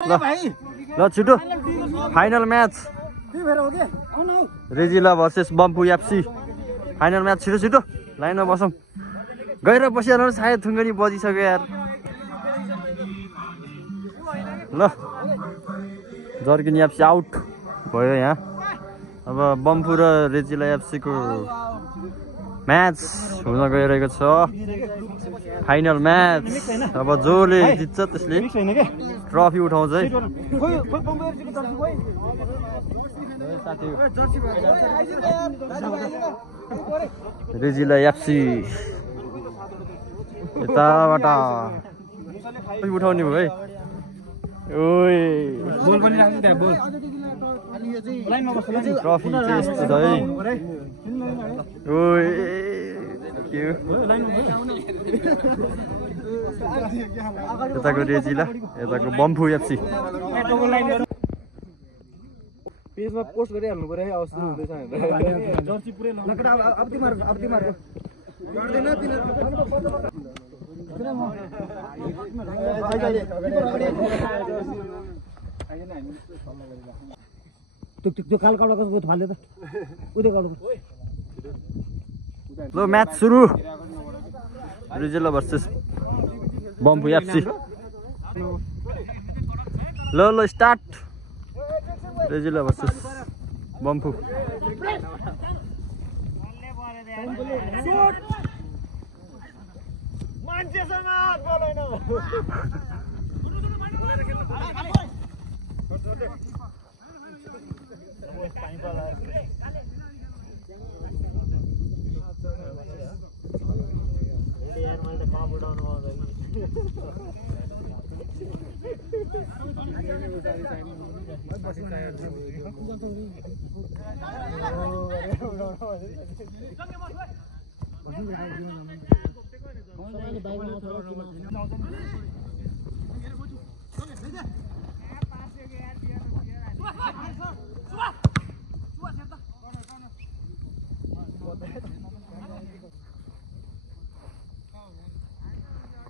ल छिटो final match Rejila versus Bampu FC final match छिटो छिटो लाइनमा बसौँ गएर बसिहाल्नु सायद थुङ्गनी बजिसक्यो यार ल जर्किन एफसी आउट भयो यहाँ अब बम्पु र रेजिला एफसी को म्याच हुन गइरहेको छ फाइनल म्याच अब जसले जित्छ त्यसले ट्रफी उठाउँछ है रेजिला एफसी यताबाट उठाउने भयो है ओइ बोल पनि राख्नु त्यहाँ बोल ट्रफी चाहिँ यस्तो छ है ओइ यताको रेजिला यताको बम्पु एफसी पेजमा पोस्ट गरिहाल्नु पर्यो है अवस्था हुँदैछ जर्सी पुरै त्यो कालो कालो कसको फाल्यो त उदे कालो ल म्याच सुरु रेजिला भर्सेस बम्पु एफसी ल ल स्टार्ट रेजिला भर्सेस बम्पु मान्छेसँग बोलाइन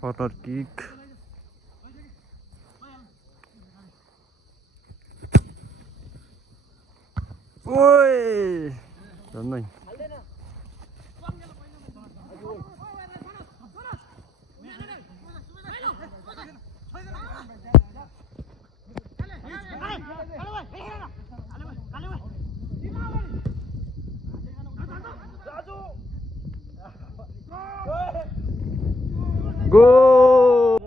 Corner kick. Oi! Rồi. Goal!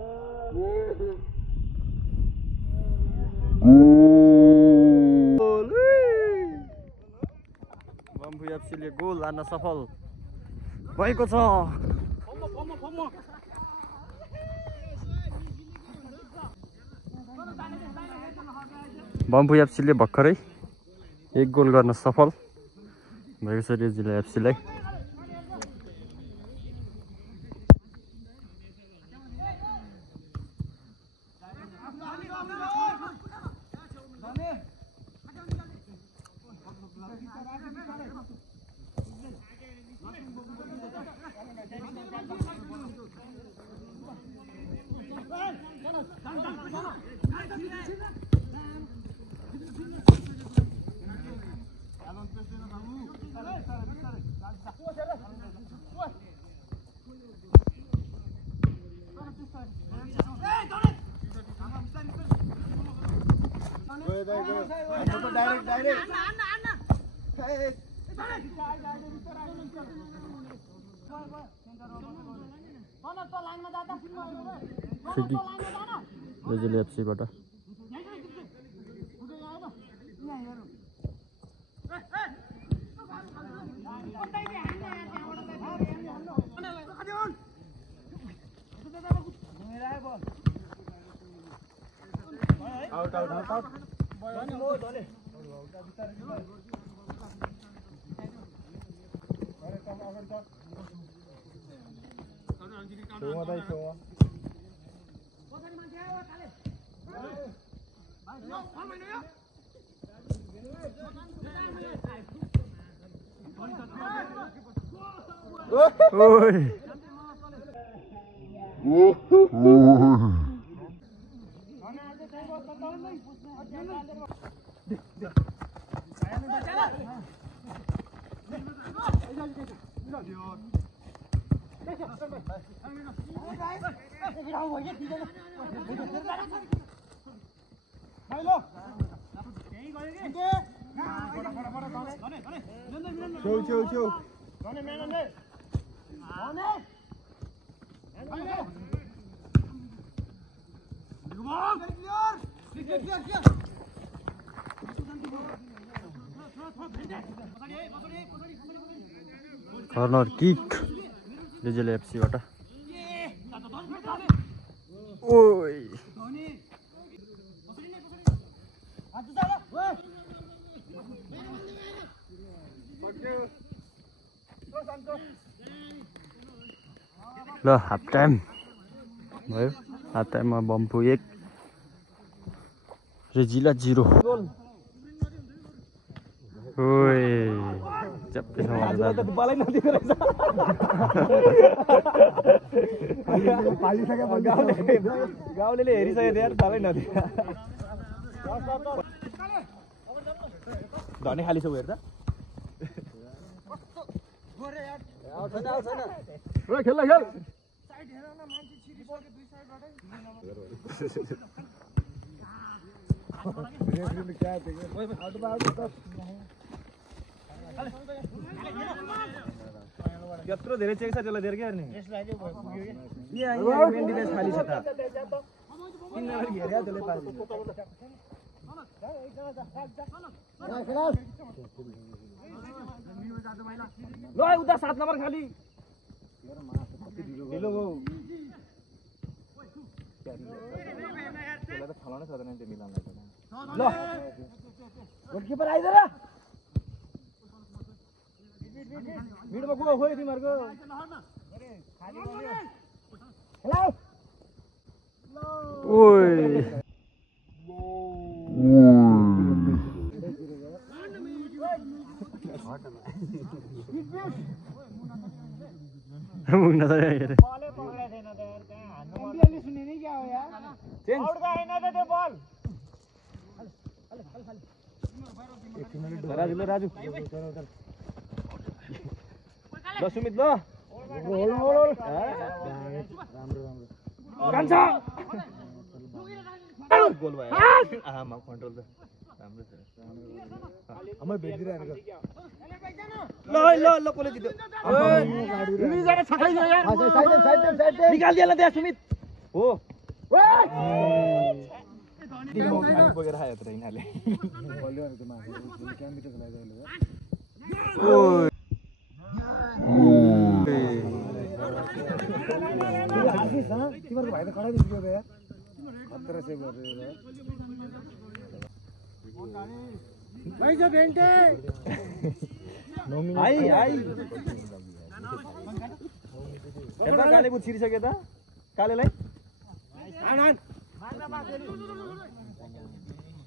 Bampu एफसीले गोल हान्न सफल भएको छ बम्पु एफसीले भर्खरै एक गोल गर्न सफल भएको छ रेजिला एफसीलाई रेजिला एफसीबाट Oi! कर्नर किक रिजल एफसीबाट ओइ ल हाफ टाइम भयो हाफ टाइममा बम्पु 1 रेजिला 0 ओइ चप्पे बलै नदिएको रहेछ गाउँले हेरिसक्यो यार बलै नदिएको धनी खाली छौ हेर्दा खेल खेल यत्रो धेरै चेक छ त्यसलाई धेरै के गर्ने खाली छ त ल उता 7 नम्बर खाली ढिलो हो छलाउनै सक्दैन त्यो मिलानलाई ल गोलकिपर आइज र मिडमा गयो खोइ तिमीहरुको हेलो ओइ मुग्न त यार बलै पक्रा छैन त यार कहाँ हान्नु एमबीले सुने नि क्या हो यार चेन्ज आउट गएन त त्यो बल राजु ल राजु ल सुमित ल होल राम्रो कान्छ गोल भयो आमा कन्ट्रोल त राम्रो छ हाम्रो भेटिरहेको ल ल ल कोले जित्यो नि जाने छकाइ गयो यार साइड निकाल दिएला त्यहाँ सुमित हो दिगो खाली बगेर आयो त यिनीहरुले बलियो त माथि क्याम्पिटर लगाइदियो ओइ आशिष ह तिम्रो भाइ त कडा दियो बे यार 17 सेभ गरेर भाइ जो भेन्टे आई हेर्दा काले बु छिरिसके त कालेलाई आन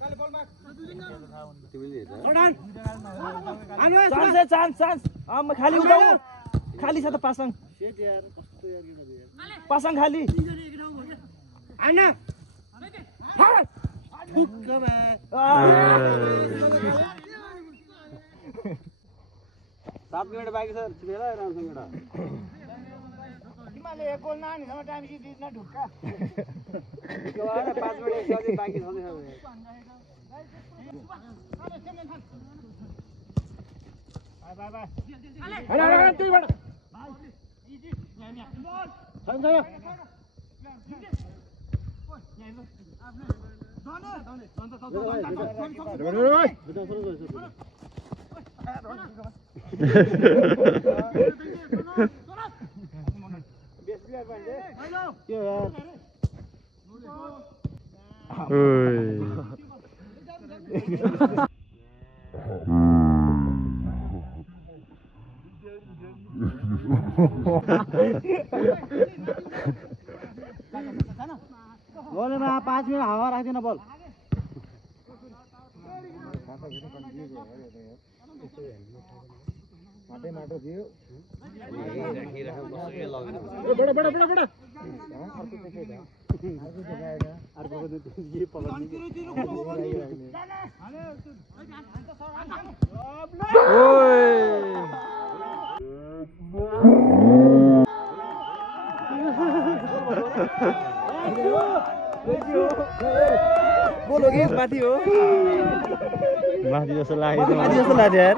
काले बल मार तिमीले हेर्दा चान्स आम खाली उठाउ खाली छ त पासङ सेट यार कस्तो यार केटा यार पासङ खाली आन ठुक्क बे 7 मिनेट बाँकी छ छिमेला रामसँग एउटा तिमीले एक गोल नानी समय टाइम कि दिन ढुक्का त्यो भएर 5 मिनेट सधैँ बाँकी छँदै छ बाइ बाइ हैन त्यहीबाट इजी बल छैन बोलेमा 5 मिनेट हावा राख्दिन बल माटो थियो बोलो कि माथि हो माथि जस्तो लाग्यो माथि जस्तो लाग्यो यार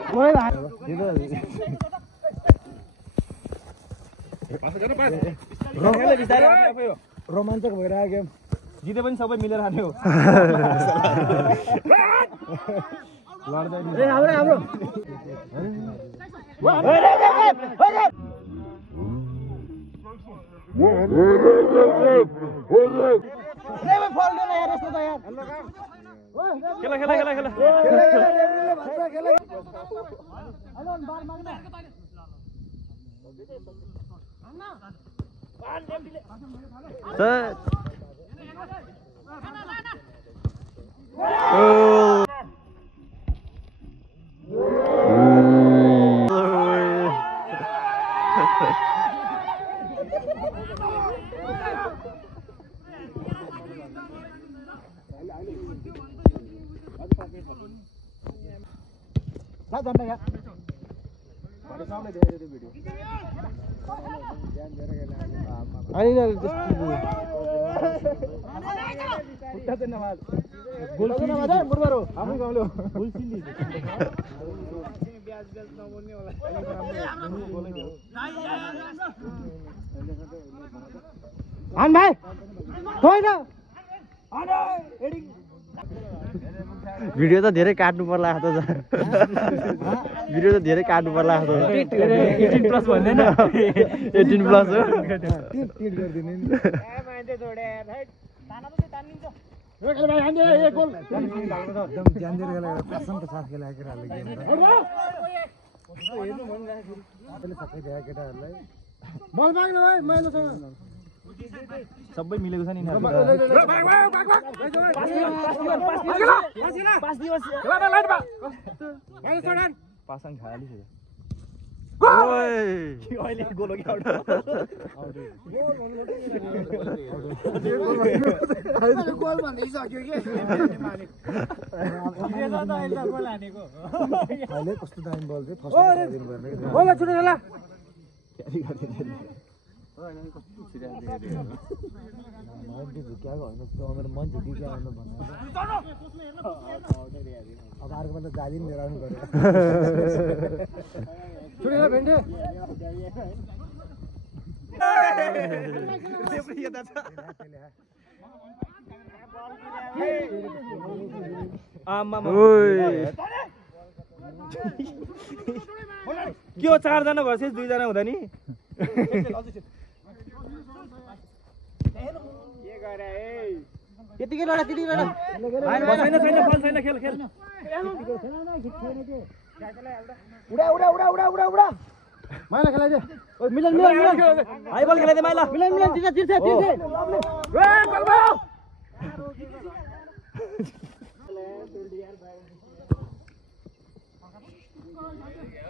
रोमाञ्चक भइरहेको गेम जिते पनि सबै मिलेर हान्यो भिडियो त धेरै काट्नु पर्ला जस्तो छ भिडियो त धेरै काट्नु पर्ला जस्तो छ 18 प्लस भन्दैन 18 प्लस हो टिट गर्दिने नि मान्छे छोडे यार ताना पनि तान्निन्छ यो खेल भाइ हान्दिए एक गोल एकदम ज्यानदेर खेलेको पेसनको साथ खेलेको केटाहरुले गेम हेर्नु मन लाग्यो आफैले सबै देखाएको केटाहरुलाई बल माग्नु भाइ मैलोसँग सबै मिलेको छ नि पासन खाली छ अहिले गोल हो कि आउट गोल भनिसक्यो कि अहिले कस्तो दामी बल चाहिँ फर्स्ट दिनु पर्ने बोल छुटे होला क्यारी गर्दै मेरो मन झुकिएको होइन अब अर्को त जाली लिएर आउनु पर्यो छुटेर भेन्डे के हो 4 जना भर्सेस 2 जना हुँदा नि यतिकै लडा त्यतिकै लडा छैन खेल खेल उडा उडा उडा उडा उडा उडा माइला खेलाइदे ओइ मिलन मिलन मिलन हाई बल खेलाइदे माइला मिलन मिलन तिर्छ तिर्छ तिर्छ ए बल भयो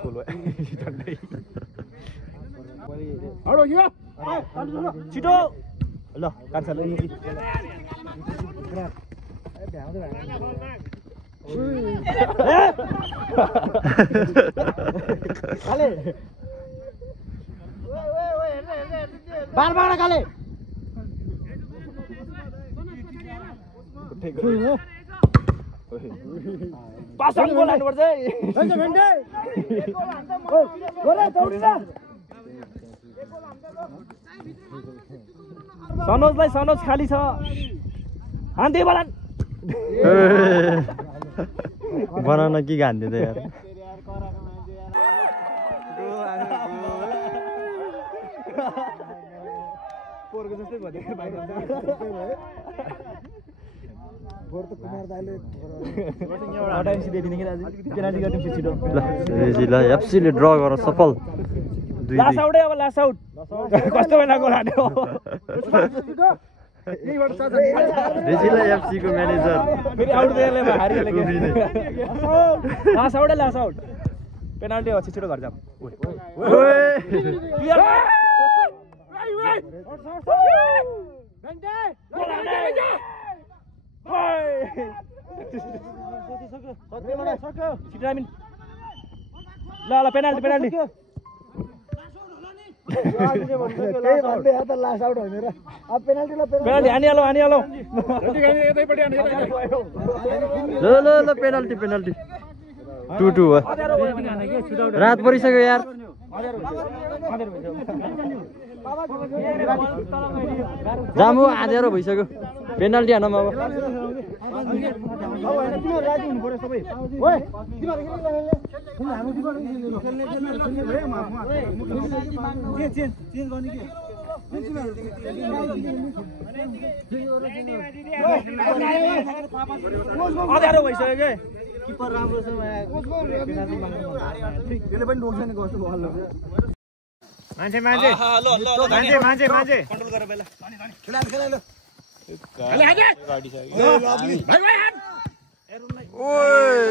कोलो ठन्डै हडो यो छिटो ल कान्छ ल काले बार बार काले पासन गोल हान्नु पर्छ है भेन्डे गोल दौडिला सनोजलाई सनोज खाली छ हान्दै बलान बनाउन के गान्थे त यार पोरको जस्तै भयो बाहिर पोर त कुमार दाइले टाइमसी दिदिने कि आज पेनाल्टी गर्दिन्छ छिटो रेजीलाई एफसीले ड्र गर्न सफल लास्ट आउट अब लास्ट आउट कस्तो बेला गोल हान्यो रेजीलाई एफसी को म्यानेजर फेरि आउट दिएले हारिले लास्ट आउट पेनाल्टी हो छिटो घर जाम ल पेनाल्टी पेनाल्टी पेनाल्टी हानिहालौ ल पेनाल्टी पेनाल्टी 2-2 हो रात परिसक्यो यार जामु आधेरो भइसक्यो पेनाल्टी हानौँ अब अँध्यारो भइसक्यो के किपर राम्रो छ त्यसले पनि डोक्छ नि कस्तो बल मान्छे मान्छे मान्छे मान्छे मान्छे कन्ट्रोल गर बेला खेला खेला ल गाडी छ भाइ भाइ ओइ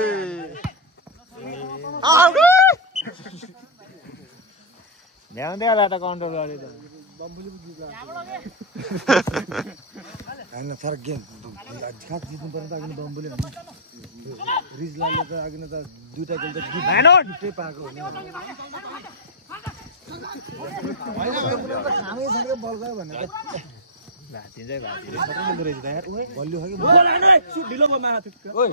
ल्याउँदै होला त कन्ट्रोल गरे त बम्बुले हैन फरक गेम खास जित्नु पर्ने त अघि बम्बुले रिजलाले त अघि त दुईटा गोल त जित्दै पाएको हो नि खामै छके बल गयो भने त भातिन्छ भातिले सबै बोल्दै रहेछ त यार ओइ बल्यो खै गोल हान ओइ सुट ढिलो भयो माथि ओइ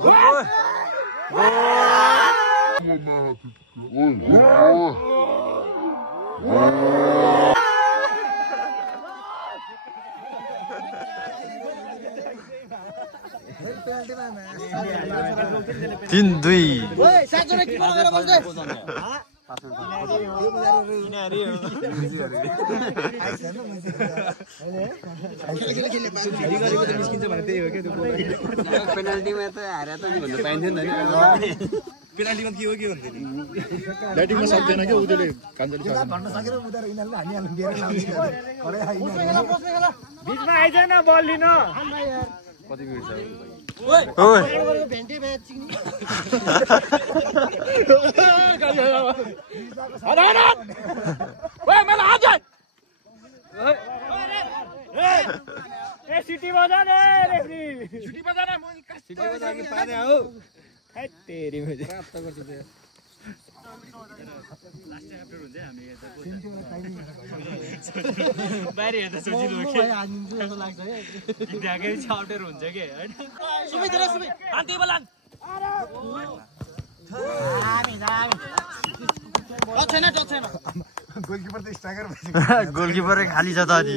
तीन दुई पेनाल्टीमा त हारे त नि भन्नु पाइन्थ्यो नि पेनाल्टीमा के हो के भन्थे नि ब्याटिङमा सक्दैन के उले कान्जली भन्न सकेर उधार इनालले हानिहाल्नु दिएर लाउँछ अरे बीचमा आइदैन बल लिन कति मिनेट छ ओइ ओइ भेन्टे म्याच चिक्नी ओइ मलाई हात जाय ए सिटी बजा न रेफ्री सिटी बजा न म सिटी बजा कि पारे हो है तेरी मजे प्राप्त गर्छु त्यो लास्ट च्याप्टर हुन्छ हामी बाहिर हेर्दा सजिलो हो के हानिन्छ जस्तो लाग्छ के ढाकै च्याप्टर हुन्छ के हैन सुबै दिएर सुबै हान्ती बलान हामी छैन गोलकिपर त स्ट्राइकर भइसक्यो गोलकिपर खाली छ त अनि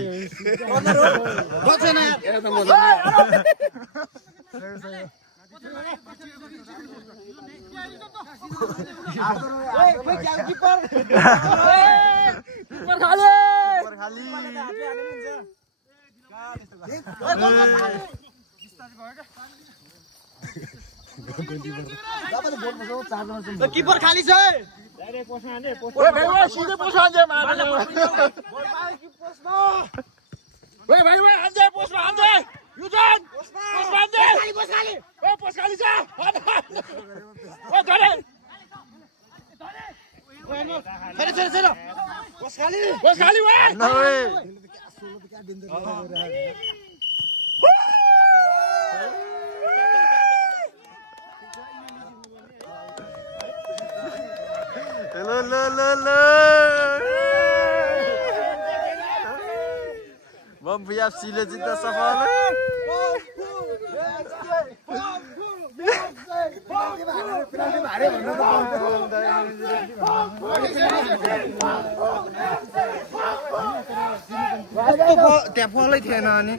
छैन यार त मजा किपर खाली छ बम्बु एफसीले जित्न सफल त्यहाँ फलै थिएन अनि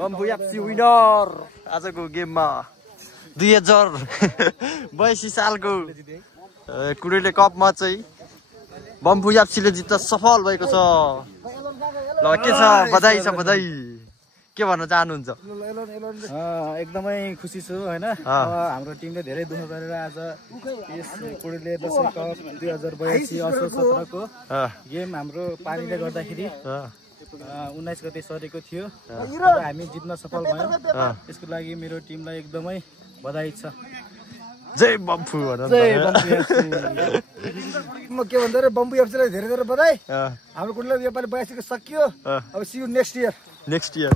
बम्बु एफसी विनर आजको गेममा 2082 सालको कुरेले कपमा चाहिँ बम्बु एफसीले जित्न सफल भएको छ। ल के छ बधाई छ बधाई। के भन्न चाहनुहुन्छ? एकदमै खुसी छु होइन। हाम्रो टिमले धेरै दुःख गरेर आज यस कुडले दशैं कप 2082 असोज 17 को गेम हाम्रो पानीले गर्दाखेरि 19 गते सरेको थियो र हामी जित्न सफल भयौँ। यसको लागि मेरो टिमलाई एकदमै बधाई छ। जय बम्फू भन। म के भन्दा बम्फू एफसीलाई धेरै धेरै बधाई। हाम्रो कुडले योपालि 82 को सकियो। अब सी यू नेक्स्ट इयर।